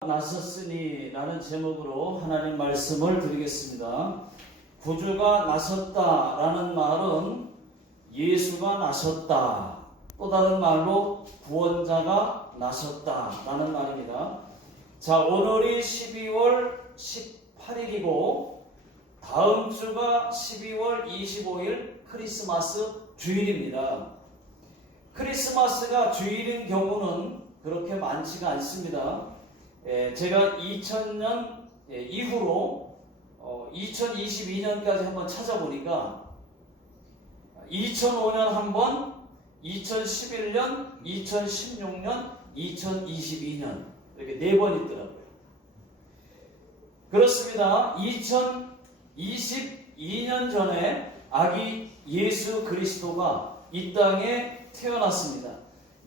나섰으니 라는 제목으로 하나님 말씀을 드리겠습니다. 구주가 나섰다 라는 말은 예수가 나섰다, 또 다른 말로 구원자가 나섰다 라는 말입니다. 자, 오늘이 12월 18일이고 다음 주가 12월 25일 크리스마스 주일입니다. 크리스마스가 주일인 경우는 그렇게 많지가 않습니다. 제가 2000년 이후로 2022년까지 한번 찾아보니까 2005년 한 번, 2011년, 2016년, 2022년 이렇게 4번 있더라고요. 그렇습니다. 2022년 전에 아기 예수 그리스도가 이 땅에 태어났습니다.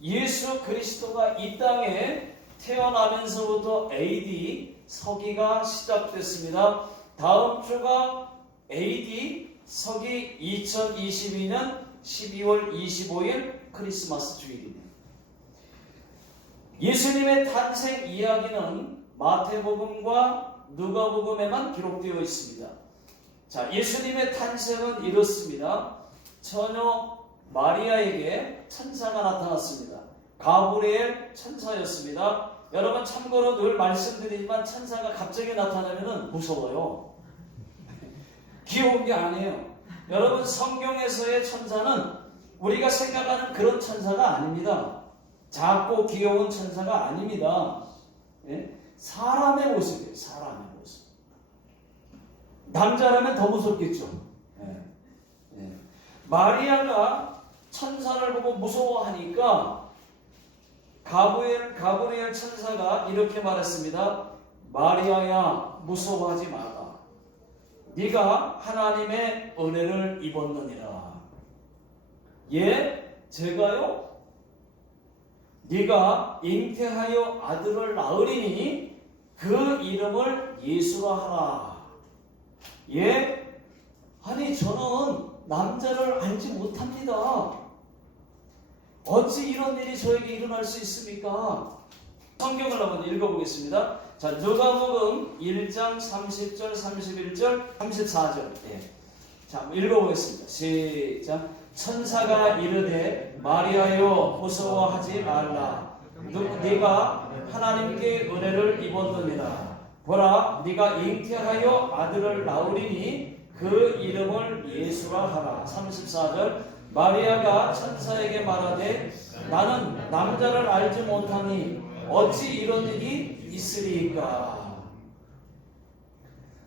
예수 그리스도가 이 땅에 태어나면서부터 AD 서기가 시작됐습니다. 다음 주가 AD 서기 2022년 12월 25일 크리스마스 주일입니다. 예수님의 탄생 이야기는 마태복음과 누가복음에만 기록되어 있습니다. 자, 예수님의 탄생은 이렇습니다. 처녀 마리아에게 천사가 나타났습니다. 가브리엘 천사였습니다. 여러분, 참고로 늘 말씀드리지만 천사가 갑자기 나타나면 무서워요. 귀여운 게 아니에요. 여러분, 성경에서의 천사는 우리가 생각하는 그런 천사가 아닙니다. 작고 귀여운 천사가 아닙니다. 사람의 모습이에요. 사람의 모습. 남자라면 더 무섭겠죠. 마리아가 천사를 보고 무서워하니까 가브리엘 천사가 이렇게 말했습니다. 마리아야, 무서워하지 마라. 네가 하나님의 은혜를 입었느니라. 예? 제가요? 네가 잉태하여 아들을 낳으리니 그 이름을 예수라 하라. 예? 아니, 저는 남자를 알지 못합니다. 어찌 이런 일이 저에게 일어날 수 있습니까? 성경을 한번 읽어보겠습니다. 자, 누가복음 1장 30절, 31절, 34절. 자, 읽어보겠습니다. 시작. 천사가 이르되 마리아여, 무서워하지 말라. 네가 하나님께 은혜를 입었느니라. 보라, 네가 잉태하여 아들을 낳으리니 그 이름을 예수라 하라. 34절. 마리아가 천사에게 말하되 나는 남자를 알지 못하니 어찌 이런 일이 있으리까.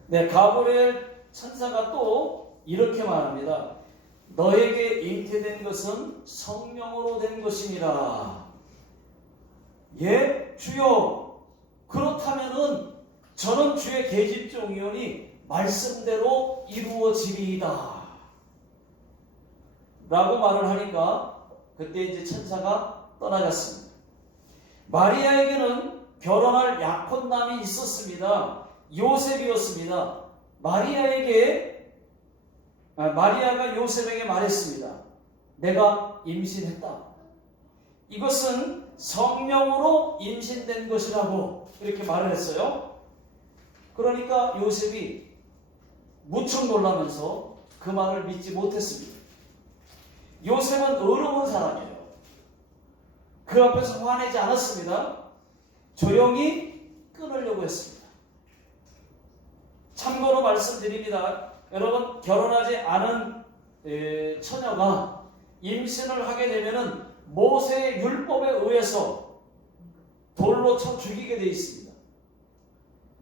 네, 가브리엘 천사가 또 이렇게 말합니다. 너에게 잉태된 것은 성령으로 된 것이니라. 예, 주여, 그렇다면은 저는 주의 계집종이오니 말씀대로 이루어지리이다 라고 말을 하니까 그때 이제 천사가 떠나갔습니다. 마리아에게는 결혼할 약혼남이 있었습니다. 요셉이었습니다. 마리아가 요셉에게 말했습니다. 내가 임신했다. 이것은 성령으로 임신된 것이라고 이렇게 말을 했어요. 그러니까 요셉이 무척 놀라면서 그 말을 믿지 못했습니다. 요셉은 의로운 사람이에요. 그 앞에서 화내지 않았습니다. 조용히 끊으려고 했습니다. 참고로 말씀드립니다. 여러분, 결혼하지 않은 처녀가 임신을 하게 되면은 모세의 율법에 의해서 돌로 쳐 죽이게 되어 있습니다.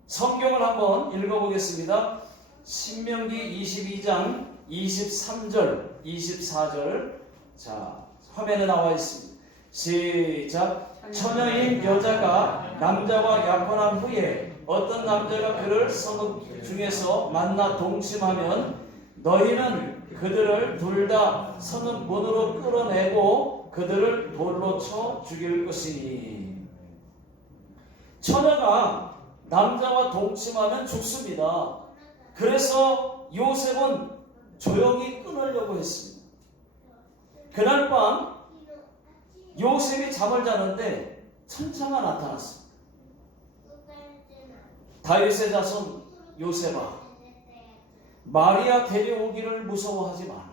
성경을 한번 읽어보겠습니다. 신명기 22장 23절, 24절. 자, 화면에 나와 있습니다. 시작. 처녀인 여자가 남자와 약혼한 후에 어떤 남자가 그를 성읍 중에서 만나 동침하면 너희는 그들을 둘 다 성읍 문으로 끌어내고 그들을 돌로 쳐 죽일 것이니. 처녀가 남자와 동침하면 죽습니다. 그래서 요셉은 조용히 끊으려고 했습니다. 그날 밤 요셉이 잠을 자는데 천사가 나타났습니다. 다윗의 자손 요셉아, 마리아 데려오기를 무서워하지 마라.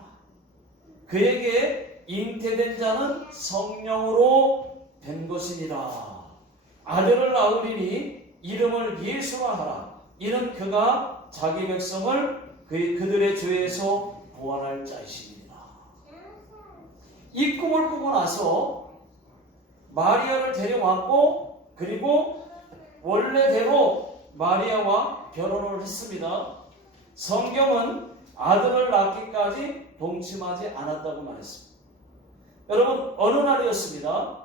그에게 잉태된 자는 성령으로 된 것이니라. 아들을 낳으리니 이름을 예수라 하라. 이는 그가 자기 백성을 그들의 죄에서 구원할 자이시니라. 이 꿈을 꾸고 나서 마리아를 데려왔고, 그리고 원래대로 마리아와 결혼을 했습니다. 성경은 아들을 낳기까지 동침하지 않았다고 말했습니다. 여러분, 어느 날이었습니다.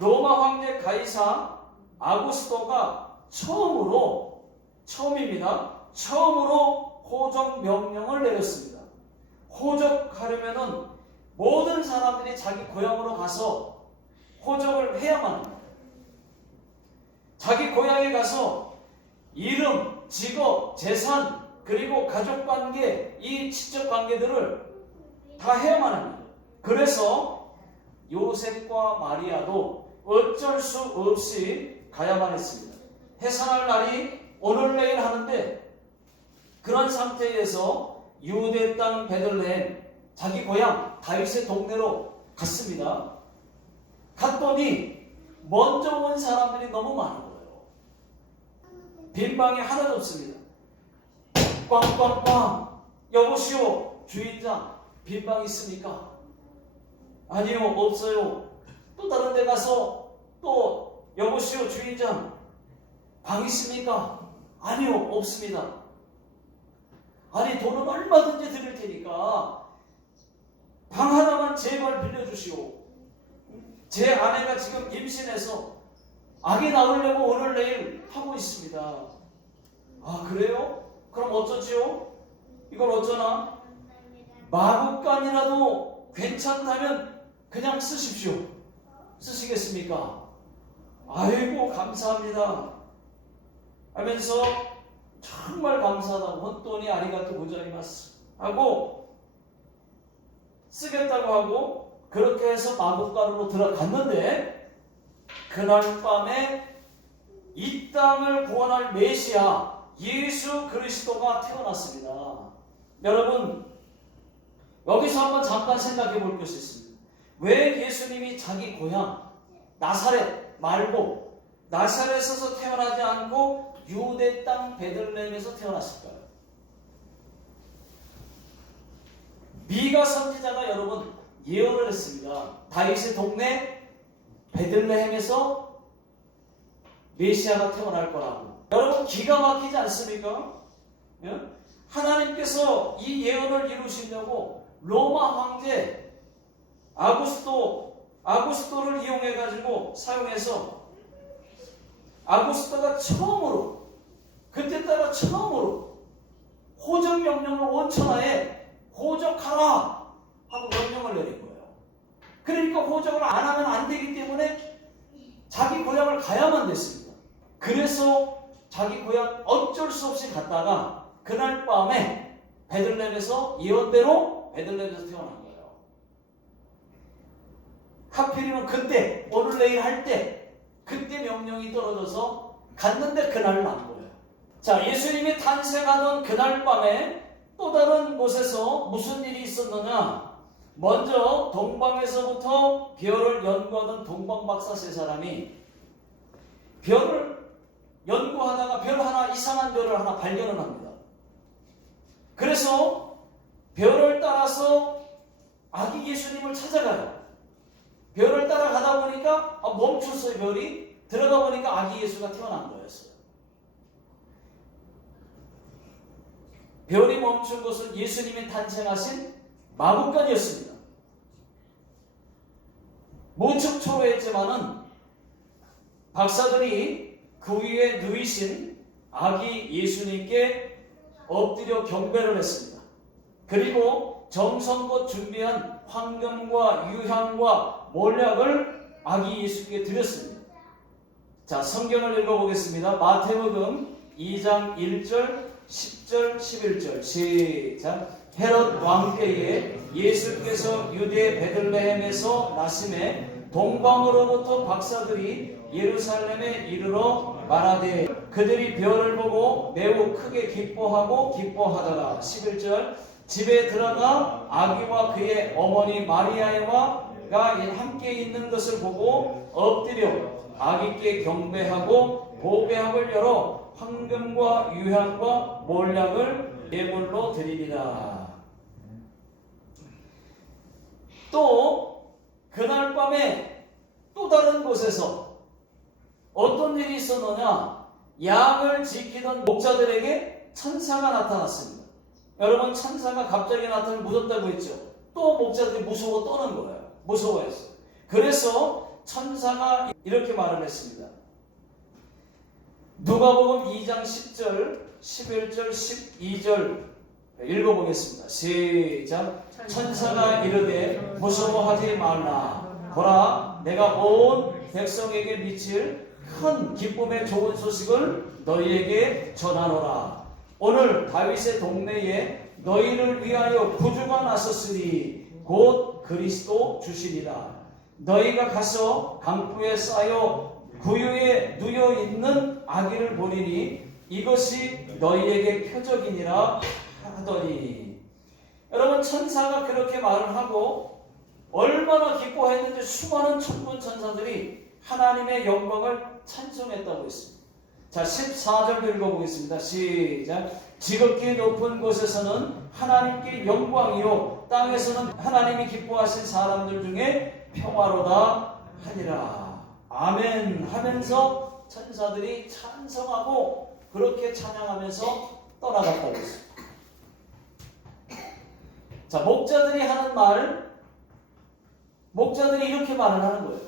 로마 황제 가이사 아구스토가 처음으로 호적 명령을 내렸습니다. 호적하려면은 모든 사람들이 자기 고향으로 가서 호적을 해야만 합니다. 자기 고향에 가서 이름, 직업, 재산, 그리고 가족관계, 이 지적 관계들을 다 해야만 합니다. 그래서 요셉과 마리아도 어쩔 수 없이 가야만 했습니다. 해산할 날이 오늘 내일 하는데, 그런 상태에서 유대 땅 베들레헴, 자기 고향 다윗의 동네로 갔습니다. 갔더니 먼저 온 사람들이 너무 많은 거예요. 빈 방이 하나도 없습니다. 꽝꽝꽝. 여보시오 주인장, 빈 방 있습니까? 아니요, 없어요. 또 다른 데 가서 또 여보시오 주인장, 방 있습니까? 아니요, 없습니다. 아니, 돈은 얼마든지 드릴 테니까 방 하나만 제발 빌려주시오. 제 아내가 지금 임신해서 아기 낳으려고 오늘 내일 하고 있습니다. 아, 그래요? 그럼 어쩌지요? 이걸 어쩌나? 마구간이라도 괜찮다면 그냥 쓰십시오. 쓰시겠습니까? 아이고, 감사합니다 하면서 정말 감사하다고, 혼돈이 아리가또 고자이마스 하고 쓰겠다고 하고, 그렇게 해서 마구간으로 들어갔는데, 그날 밤에 이 땅을 구원할 메시아 예수 그리스도가 태어났습니다. 여러분, 여기서 한번 잠깐 생각해 볼 것이 있습니다. 왜 예수님이 자기 고향 나사렛 말고 나사렛에서 태어나지 않고 유대 땅 베들레헴에서 태어났을까요? 미가 선지자가 여러분 예언을 했습니다. 다윗의 동네 베들레헴에서 메시아가 태어날 거라고. 여러분, 기가 막히지 않습니까? 하나님께서 이 예언을 이루시려고 로마 황제 아구스토를 이용해 가지고 사용해서, 아구스토가 그때따라 처음으로 호적 명령을 온천하에 호적하라 하고 명령을 내린 거예요. 그러니까 호적을 안 하면 안 되기 때문에 자기 고향을 가야만 됐습니다. 그래서 자기 고향 어쩔 수 없이 갔다가 그날 밤에 베들레헴에서 예언대로 베들레헴에서 태어난 거예요. 하필이면 그때 오늘 내일 할 때 그때 명령이 떨어져서 갔는데 그날 난 거예요. 자, 예수님이 탄생하던 그날 밤에 또 다른 곳에서 무슨 일이 있었느냐? 먼저 동방에서부터 별을 연구하던 동방박사 세 사람이 별을 연구하다가 이상한 별을 하나 발견을 합니다. 그래서 별을 따라서 아기 예수님을 찾아가요. 별을 따라가다 보니까 멈췄어요. 별이 들어가 보니까 아기 예수가 태어난 거였어요. 별이 멈춘 것은 예수님이 탄생하신 마구간이었습니다. 무척초라했지만은 박사들이 그 위에 누이신 아기 예수님께 엎드려 경배를 했습니다. 그리고 정성껏 준비한 황금과 유향과 몰약을 아기 예수께 드렸습니다. 자, 성경을 읽어보겠습니다. 마태복음 2장 1절, 10절, 11절 시작. 헤롯 왕 때에 예수께서 유대 베들레헴에서 나심에 동방으로부터 박사들이 예루살렘에 이르러 말하되 그들이 별을 보고 매우 크게 기뻐하더라. 11절 집에 들어가 아기와 그의 어머니 마리아와 함께 있는 것을 보고 엎드려 아기께 경배하고 보배함을 열어 황금과 유향과 몰약을 예물로 드리니라. 또 그날 밤에 또 다른 곳에서 어떤 일이 있었느냐? 양을 지키던 목자들에게 천사가 나타났습니다. 여러분, 천사가 갑자기 나타나면 무섭다고 했죠. 또 목자들이 무서워 떠는 거예요. 무서워했어요. 그래서 천사가 이렇게 말을 했습니다. 누가복음 2장 10절, 11절, 12절 읽어보겠습니다. 시작. 천사가 이르되 무서워하지 말라. 보라, 내가 온 백성에게 미칠 큰 기쁨의 좋은 소식을 너희에게 전하노라. 오늘 다윗의 동네에 너희를 위하여 구주가 나섰으니 곧 그리스도 주시리라. 너희가 가서 강부에 쌓여 구유에 누여 있는 아기를 보리니 이것이 너희에게 표적이니라 하더니. 여러분, 천사가 그렇게 말을 하고 얼마나 기뻐했는지 수많은 천군 천사들이 하나님의 영광을 찬송했다고 했습니다. 자, 14절 읽어보겠습니다. 시작. 지극히 높은 곳에서는 하나님께 영광이요 땅에서는 하나님이 기뻐하신 사람들 중에 평화로다 하니라. 아멘 하면서 천사들이 찬송하고 그렇게 찬양하면서 떠나갔다고 했습니다. 자, 목자들이 하는 말, 목자들이 이렇게 말을 하는 거예요.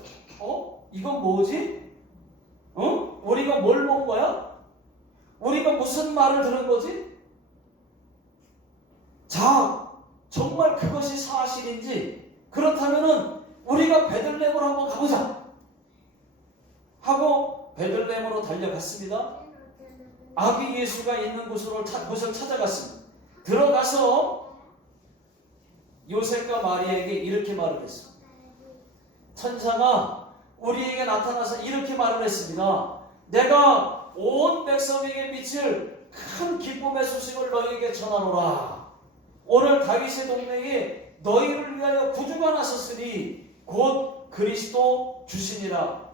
이건 뭐지? 우리가 뭘 본 거야? 우리가 무슨 말을 들은 거지? 자, 정말 그것이 사실인지 그렇다면은 우리가 베들레헴으로 한번 가보자 하고 베들레헴으로 달려갔습니다. 아기 예수가 있는 곳을 찾아갔습니다. 들어가서 요셉과 마리아에게 이렇게 말을 했습니다. 천사가 우리에게 나타나서 이렇게 말을 했습니다. 내가 온 백성에게 미칠 큰 기쁨의 소식을 너희에게 전하노라. 오늘 다윗의 동네에 너희를 위하여 구주가 나섰으니 곧 그리스도 주시니라.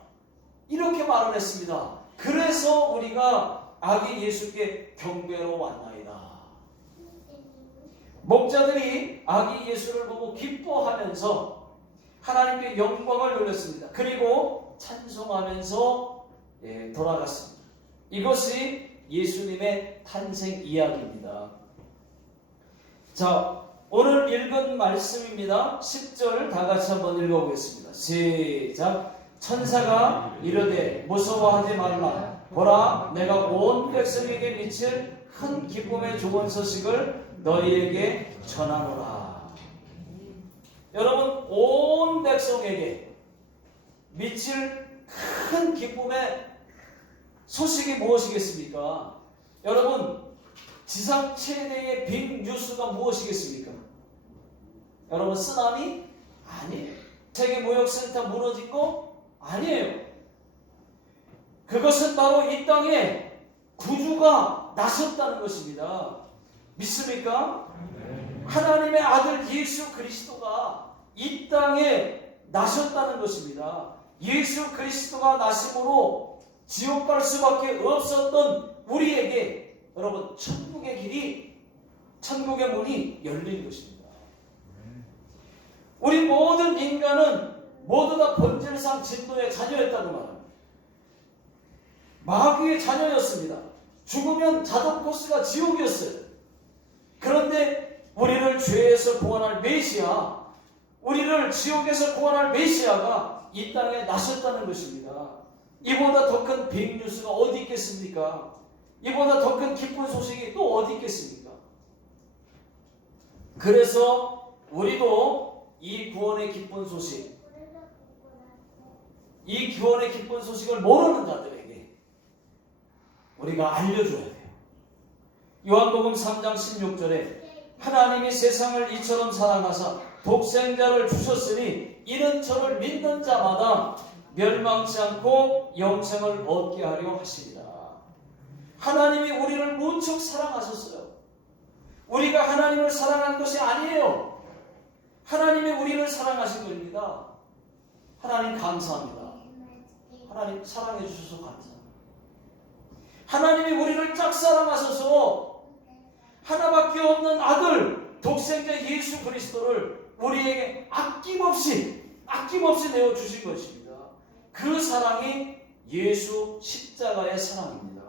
이렇게 말을 했습니다. 그래서 우리가 아기 예수께 경배로 왔나이다. 목자들이 아기 예수를 보고 기뻐하면서 하나님께 영광을 돌렸습니다. 그리고 찬송하면서 돌아갔습니다. 이것이 예수님의 탄생 이야기입니다. 자, 오늘 읽은 말씀입니다. 10절 다 같이 한번 읽어보겠습니다. 시작. 천사가 이르되 무서워하지 말라. 보라, 내가 온 백성에게 미칠 큰 기쁨의 좋은 소식을 너희에게 전하노라. 여러분, 온 백성에게 미칠 큰 기쁨의 소식이 무엇이겠습니까? 여러분, 지상 최대의 빅뉴스가 무엇이겠습니까? 여러분, 쓰나미? 아니에요. 세계무역센터 무너진 거? 아니에요. 그것은 바로 이 땅에 구주가 나섰다는 것입니다. 믿습니까? 하나님의 아들 예수 그리스도가 이 땅에 나셨다는 것입니다. 예수 그리스도가 나심으로 지옥 갈 수밖에 없었던 우리에게 여러분, 천국의 길이, 천국의 문이 열린 것입니다. 우리 모든 인간은 모두 다 본질상 진노의 자녀였다고 말합니다. 마귀의 자녀였습니다. 죽으면 자동 코스가 지옥이었어요. 그런데 우리를 죄에서 구원할 메시아, 우리를 지옥에서 구원할 메시아가 이 땅에 나섰다는 것입니다. 이보다 더 큰 빅뉴스가 어디 있겠습니까? 이보다 더 큰 기쁜 소식이 또 어디 있겠습니까? 그래서 우리도 이 구원의 기쁜 소식, 이 구원의 기쁜 소식을 모르는 자들에게 우리가 알려줘야 돼요. 요한복음 3장 16절에 하나님이 세상을 이처럼 사랑하사 독생자를 주셨으니 이는 저를 믿는 자마다 멸망치 않고 영생을 얻게 하려 하십니다. 하나님이 우리를 무척 사랑하셨어요. 우리가 하나님을 사랑한 것이 아니에요. 하나님이 우리를 사랑하신 겁니다. 하나님 감사합니다. 하나님 사랑해 주셔서 감사합니다. 하나님이 우리를 짝사랑하셔서 하나밖에 없는 아들 독생자 예수 그리스도를 우리에게 아낌없이 내어주신 것입니다. 그 사랑이 예수 십자가의 사랑입니다.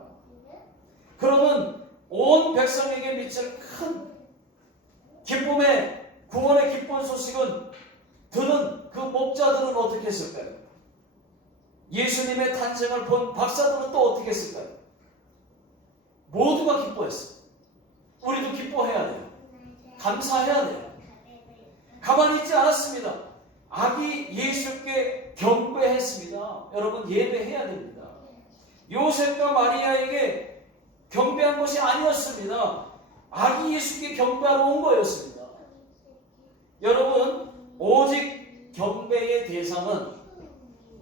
그러면 온 백성에게 미칠 큰 기쁨의 구원의 기쁜 소식은 들은 그 목자들은 어떻게 했을까요? 예수님의 탄생을 본 박사들은 또 어떻게 했을까요? 모두가 기뻐했어요. 우리도 기뻐해야 돼요. 감사해야 돼요. 가만히 있지 않았습니다. 아기 예수께 경배했습니다. 여러분 예배해야 됩니다. 요셉과 마리아에게 경배한 것이 아니었습니다. 아기 예수께 경배하러 온 거였습니다. 여러분 오직 경배의 대상은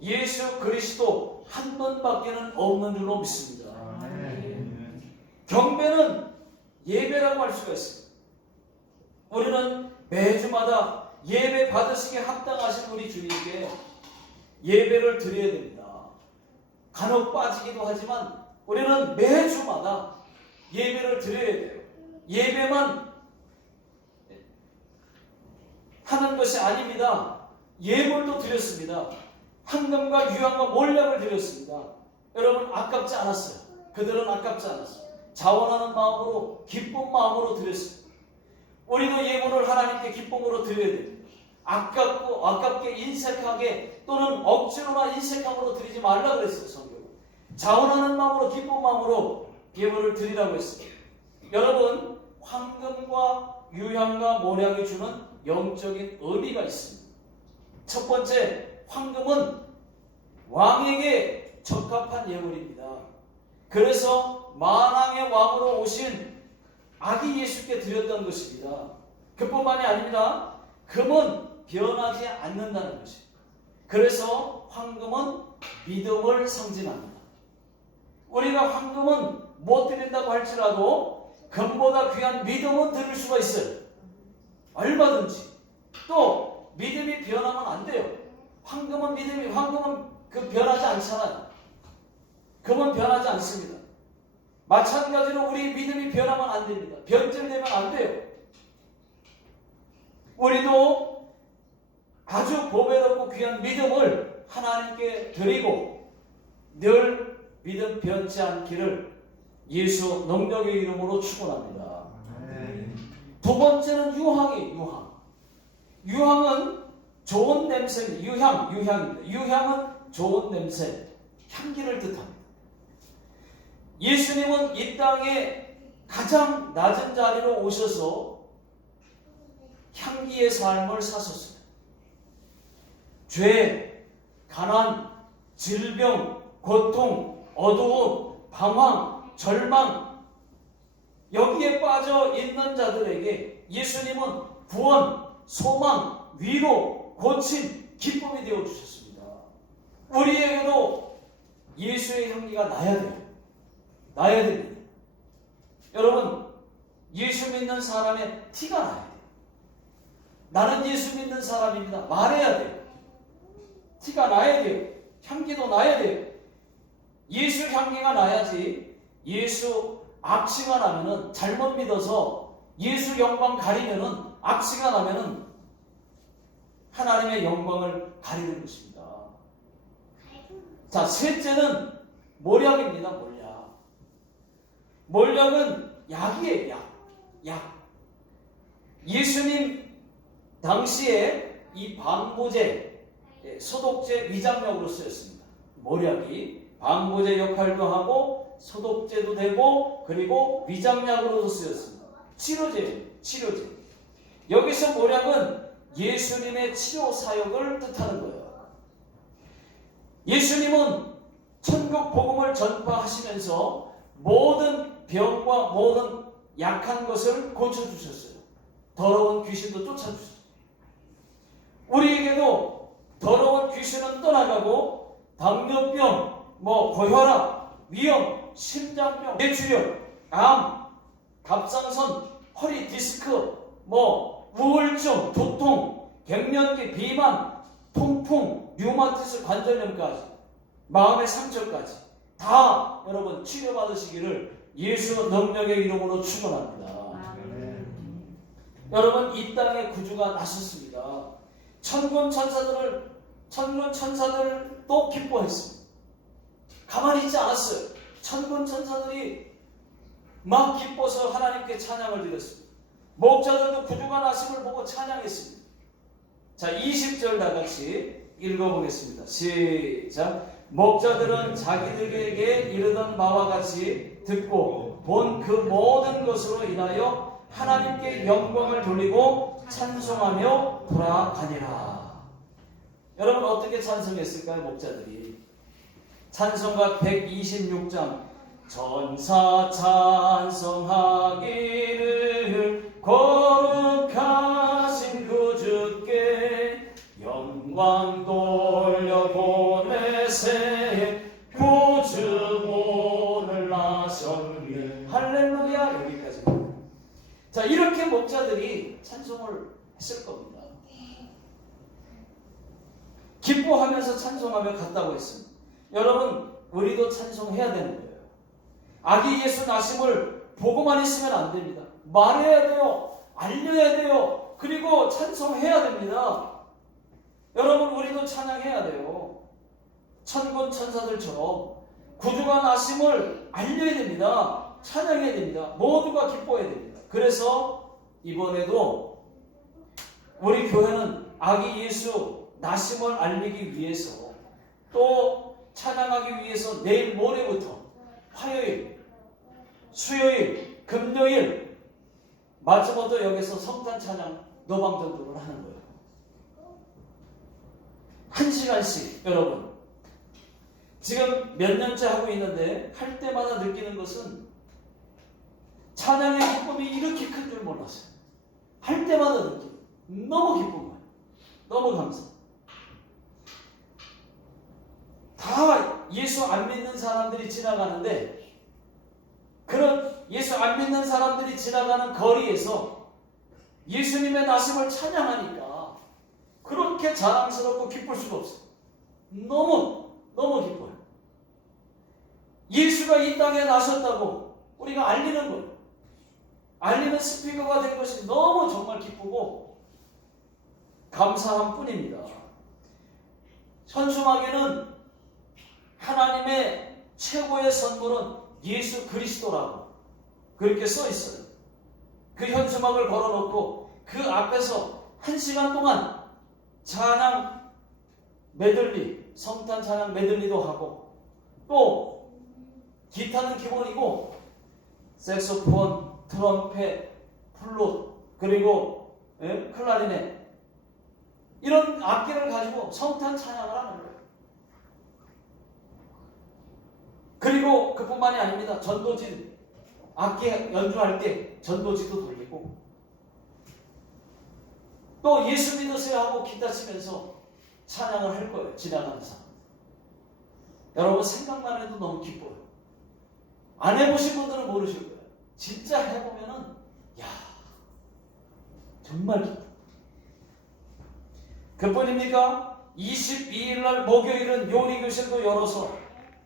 예수 그리스도 한 분밖에는 없는 줄로 믿습니다. 경배는 예배라고 할 수가 있습니다. 우리는 매주마다 예배 받으시기에 합당하신 우리 주님께 예배를 드려야 됩니다. 간혹 빠지기도 하지만 우리는 매주마다 예배를 드려야 돼요. 예배만 하는 것이 아닙니다. 예물도 드렸습니다. 황금과 유향과 몰약을 드렸습니다. 여러분 아깝지 않았어요. 그들은 아깝지 않았어요. 자원하는 마음으로 기쁜 마음으로 드렸습니다. 우리도 예물을 하나님께 기쁨으로 드려야 됩니다. 아깝게 인색하게 또는 억지로나 인색함으로 드리지 말라 그랬어요. 성경. 자원하는 마음으로 기쁜 마음으로 예물을 드리라고 했습니다. 여러분 황금과 유향과 몰약이 주는 영적인 의미가 있습니다. 첫 번째, 황금은 왕에게 적합한 예물입니다. 그래서 만왕의 왕으로 오신 아기 예수께 드렸던 것입니다. 그뿐만이 아닙니다. 금은 변하지 않는다는 것입니다. 그래서 황금은 믿음을 상징합니다. 우리가 황금은 못 드린다고 할지라도 금보다 귀한 믿음은 드릴 수가 있어요. 얼마든지. 또 믿음이 변하면 안 돼요. 황금은 변하지 않잖아요. 금은 변하지 않습니다. 마찬가지로 우리 믿음이 변하면 안 됩니다. 변질되면 안 돼요. 우리도 아주 보배롭고 귀한 믿음을 하나님께 드리고 늘 믿음 변치 않기를 예수 능력의 이름으로 축원합니다. 두 번째는 유향이에요. 유향은 좋은 냄새입니다. 유향입니다. 유향은 좋은 냄새, 향기를 뜻합니다. 예수님은 이 땅에 가장 낮은 자리로 오셔서 향기의 삶을 사셨습니다. 죄, 가난, 질병, 고통, 어두움, 방황, 절망 여기에 빠져 있는 자들에게 예수님은 구원, 소망, 위로, 고침, 기쁨이 되어 주셨습니다. 우리에게도 예수의 향기가 나야 돼요. 나야 됩니다. 여러분 예수 믿는 사람의 티가 나야 돼요. 나는 예수 믿는 사람입니다. 말해야 돼요. 티가 나야 돼요. 향기도 나야 돼요. 예수 향기가 나야지. 예수 악취가 나면은 잘못 믿어서 예수 영광 가리면은 악취가 나면은 하나님의 영광을 가리는 것입니다. 자, 셋째는 몰약입니다. 몰약은 약이에요. 약. 예수님 당시에 이 방부제, 소독제, 위장약으로 쓰였습니다. 몰약이 방부제 역할도 하고 소독제도 되고 그리고 위장약으로도 쓰였습니다. 치료제. 여기서 몰약은 예수님의 치료 사역을 뜻하는 거예요. 예수님은 천국 복음을 전파하시면서 모든 병과 모든 약한 것을 고쳐주셨어요. 더러운 귀신도 쫓아주셨어요. 우리에게도 더러운 귀신은 떠나가고 당뇨병, 고혈압, 위염, 심장병, 뇌출혈, 암, 갑상선, 허리 디스크, 우울증, 두통, 갱년기, 비만, 통풍, 류마티스 관절염까지, 마음의 상처까지 다 여러분 치료받으시기를 예수 능력의 이름으로 축원합니다. 여러분, 이 땅에 구주가 나섰습니다. 천군 천사들도 기뻐했습니다. 가만히 있지 않았어요. 천군 천사들이 막 기뻐서 하나님께 찬양을 드렸습니다. 목자들도 구주가 나심을 보고 찬양했습니다. 자, 20절 다 같이 읽어보겠습니다. 시작. 목자들은 자기들에게 이르던 바와 같이 듣고 본 그 모든 것으로 인하여 하나님께 영광을 돌리고 찬송하며 돌아가니라. 여러분, 어떻게 찬송했을까요? 목자들이 찬송가 126장 전사 찬송하기를 거룩하신 구주께 영광 돌려보내세 구주 오늘 나셨네. 할렐루야. 여기까지. 자, 이렇게 목자들이 찬송을 했을 겁니다. 기뻐하면서 찬송하며 갔다고 했습니다. 여러분, 우리도 찬송해야 되는 거예요. 아기 예수 나심을 보고만 있으면 안 됩니다. 말해야 돼요. 알려야 돼요. 그리고 찬송해야 됩니다. 여러분, 우리도 찬양해야 돼요. 천군 천사들처럼 구주가 나심을 알려야 됩니다. 찬양해야 됩니다. 모두가 기뻐해야 됩니다. 그래서 이번에도 우리 교회는 아기 예수 나심을 알리기 위해서, 또 찬양하기 위해서 내일 모레부터 화요일, 수요일, 금요일 마지막으로 여기서 성탄 찬양 노방전도를 하는 거예요. 1시간씩. 여러분, 지금 몇 년째 하고 있는데 할 때마다 느끼는 것은 찬양의 기쁨이 이렇게 큰 줄 몰랐어요. 할 때마다 느끼고 너무 기쁜 거예요. 너무 감사. 다 예수 안 믿는 사람들이 지나가는데, 그런 예수 안 믿는 사람들이 지나가는 거리에서 예수님의 나심을 찬양하니까 그렇게 자랑스럽고 기쁠 수가 없어요. 너무 기뻐요. 예수가 이 땅에 나셨다고 우리가 알리는 거예요. 알리는 스피커가 된 것이 너무 정말 기쁘고 감사한 뿐입니다. 현수막에는 하나님의 최고의 선물은 예수 그리스도라고 그렇게 써 있어요. 그 현수막을 걸어놓고 그 앞에서 1시간 동안 찬양 메들리, 성탄 찬양 메들리도 하고, 또 기타는 기본이고 색소폰, 트럼펫, 플룻, 그리고 클라리넷, 이런 악기를 가지고 성탄 찬양을 하는 거예요. 그리고 그뿐만이 아닙니다. 전도지, 악기 연주할 때 전도지도 돌리고, 또 예수 믿으세요 하고 기타 치면서 찬양을 할 거예요. 지나가는 사람. 여러분, 생각만 해도 너무 기뻐요. 안 해보신 분들은 모르실 거예요. 진짜 해보면은 정말 기뻐요. 그뿐입니까? 22일 날 목요일은 요리교실도 열어서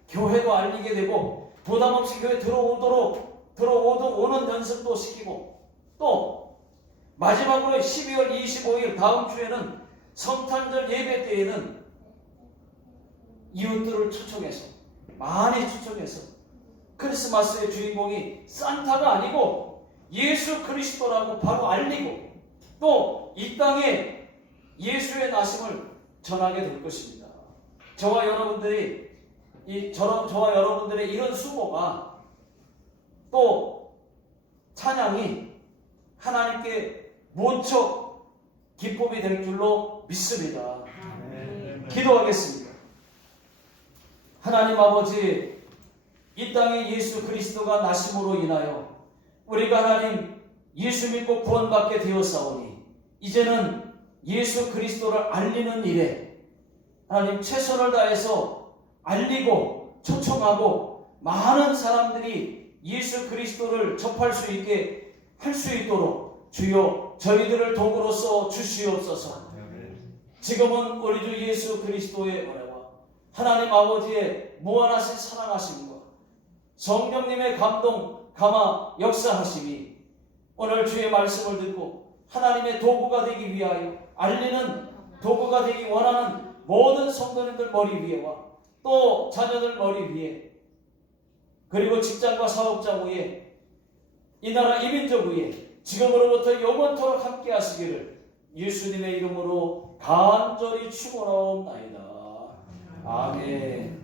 교회도 알리게 되고, 부담없이 교회 오는 연습도 시키고, 또 마지막으로 12월 25일 다음 주에는 성탄절 예배 때에는 이웃들을 초청해서, 많이 초청해서 크리스마스의 주인공이 산타가 아니고 예수 그리스도라고 바로 알리고, 또 이 땅에 예수의 나심을 전하게 될 것입니다. 저와 여러분들의 이런 수고가, 또 찬양이 하나님께 무척 기쁨이 될 줄로 믿습니다. 기도하겠습니다. 하나님 아버지, 이 땅에 예수 그리스도가 나심으로 인하여 우리가 하나님 예수 믿고 구원받게 되었사오니, 이제는 예수 그리스도를 알리는 일에 하나님 최선을 다해서 알리고 초청하고 많은 사람들이 예수 그리스도를 접할 수 있게 할 수 있도록 주여 저희들을 도구로서 주시옵소서. 지금은 우리 주 예수 그리스도의 은혜와 하나님 아버지의 무한하신 사랑하심과 성령님의 감동 감화 역사하심이 오늘 주의 말씀을 듣고 하나님의 도구가 되기 위하여 알리는 도구가 되기 원하는 모든 성도님들 머리 위에와 또 자녀들 머리 위에 그리고 직장과 사업장 위에 이 나라 이민족 위에 지금으로부터 영원토록 함께 하시기를 예수님의 이름으로 간절히 축원하옵나이다. 아멘.